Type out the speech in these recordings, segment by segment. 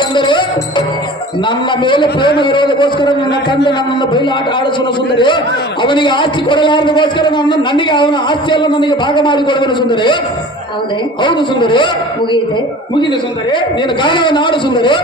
ಸುಂದರಿ, ನನ್ನ ಮೇಲೆ ಪ್ರೇಮ ಇರೋದಕ್ಕೋಸ್ಕರ ನಿನ್ನ ತಂದೆ ನನ್ನನ್ನು ಬಯಲು ಆಟ ಆಡಿಸೋಣ ಸುಂದರಿ. ಅವನಿಗೆ ಆಸ್ತಿ ಕೊಡಲಾರದಕ್ಕೋಸ್ಕರ ನನಗೆ ಅವನ ಆಸ್ತಿಯೆಲ್ಲ ನನಗೆ ಭಾಗ ಮಾಡಿಕೊಡುವನು ಸುಂದರಿ. ಹೌದು ಸುಂದರಿ, ಮುಗಿದೆ ಸುಂದರಿ. ನೀನು ಗಾನವನ್ನು ಆಡು ಸುಂದರಿ.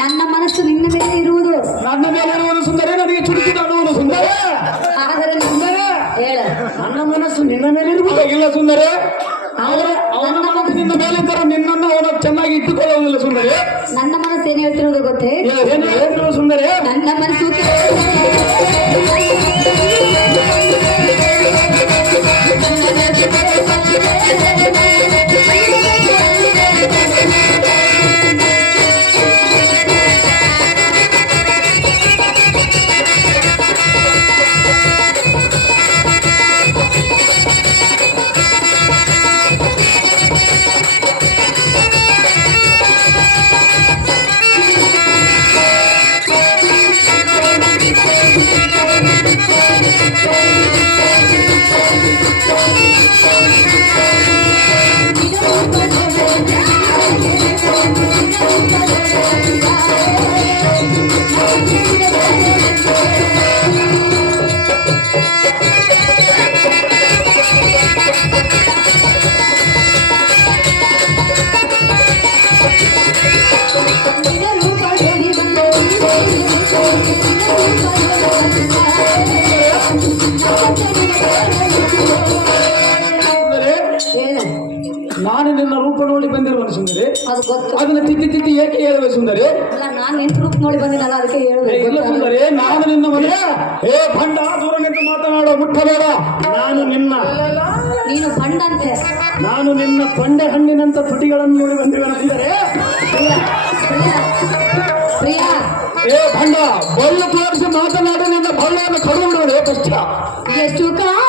ನನ್ನ ಮನಸ್ಸು ನಿನ್ನ ಮೇಲೆ ಇರುವುದು ಸುಂದರಿ. ನನಗೆ ಚುಡುಕಿದ ಅಡುವುದು ಸುಂದರ. ಆದರೆ ಸುಂದರ ಹೇಳ, ನನ್ನ ಮನಸ್ಸು ನಿನ್ನ ಮೇಲೆ ಇರುವುದಾಗಿಲ್ಲ ಸುಂದರಿ. ಅವನ ಮನಸ್ಸು ನಿನ್ನ ಮೇಲೆ ಇದ್ದರೆ ನಿನ್ನನ್ನು ಅವನು ಚೆನ್ನಾಗಿ ಇಟ್ಟುಕೊಳ್ಳುವುದಿಲ್ಲ ಸುಂದರಿ. ನನ್ನ ಮನಸ್ಸು ಏನು ಹೇಳ್ತಿರೋದು ಗೊತ್ತೇ? ಏನು ಹೇಳ್ತಿರುವ ಸುಂದರಿ? ನನ್ನ ಮನಸ್ಸು ನಾನು ನಿನ್ನ ರೂಪ ನೋಡಿ ಬಂದಿರುವನು ಸುಂದರಿ. ಅದು ಗೊತ್ತು. ಅದನ್ನ ತಿದ್ದಿ ತಿದ್ದಿ ಏಕೆ ಹೇಳುವೆ ಸುಂದರಿ? ಅಲ್ಲ, ನಾನು ನಿನ್ನ ರೂಪ ನೋಡಿ ಬಂದಿನಲ್ಲ, ಅದಕ್ಕೆ ಹೇಳುವೆ. ಇಲ್ಲ ಸುಂದರಿ, ನಾನು ನಿನ್ನ ಮನೆಯ ಭಂಡ, ದೂರ ನಿಂತು ಮಾತನಾಡೋ, ಮುಟ್ಟಬೇಡ. ನಾನು ನಿನ್ನ ನೀನು ಭಂಡಂತೆ. ನಾನು ನಿನ್ನ ಪಂಡೆ ಹಣ್ಣಿನಂತ ತುಟಿಗಳನ್ನು ನೋಡಿ ಬಂದಿರುವನು ಸುಂದರಿ. ಪ್ರಿಯಾ, ಭಂಡ, ಬಳ್ಳು ತೋರಿಸಿ ಮಾತನಾಡಿ ನಿನ್ನ ಬಳ್ಳಿಯನ್ನು ಕಡು ಬಿಡುವುದು ಕಷ್ಟ. ಎಷ್ಟು ಕಾಡ